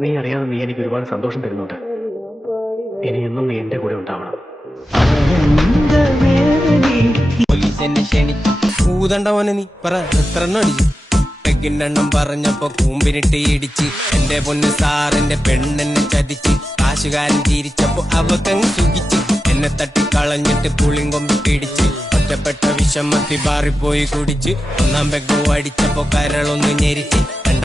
നീ അറിയാതെ നീ എനിക്ക് ഒരുപാട് സന്തോഷം തരുന്നുണ്ട്. ഇനി എന്നും നീ എന്റെ കൂടെ ഉണ്ടാവണം. പോലീസ് എന്നെ ക്ഷണിച്ചു. ഊതണ്ടവനെ നീ പറ എത്ര എണ്ണം അടിച്ചു? പെഗിനെണ്ണം പറഞ്ഞപ്പോ കൂമ്പിനിട്ട് ഇടിച്ച്. എന്റെ പൊന്ന് സാറിന്റെ പെണ്ണെന്നെ ചതിച്ച്. കാശുകാരൻ ചിരിച്ചപ്പോ അവക്കങ്ങ് സുഖിച്ച്. എന്നെ തട്ടിക്കളഞ്ഞിട്ട് പുളിങ്കൊമ്പി പിടിച്ച്. ഒറ്റപ്പെട്ട വിഷമത്തി ബാറിപ്പോയി കുടിച്ച്. ഒന്നാം പെഗ് അടിച്ചപ്പോ കരളൊന്ന് ഞെരിച്ച്.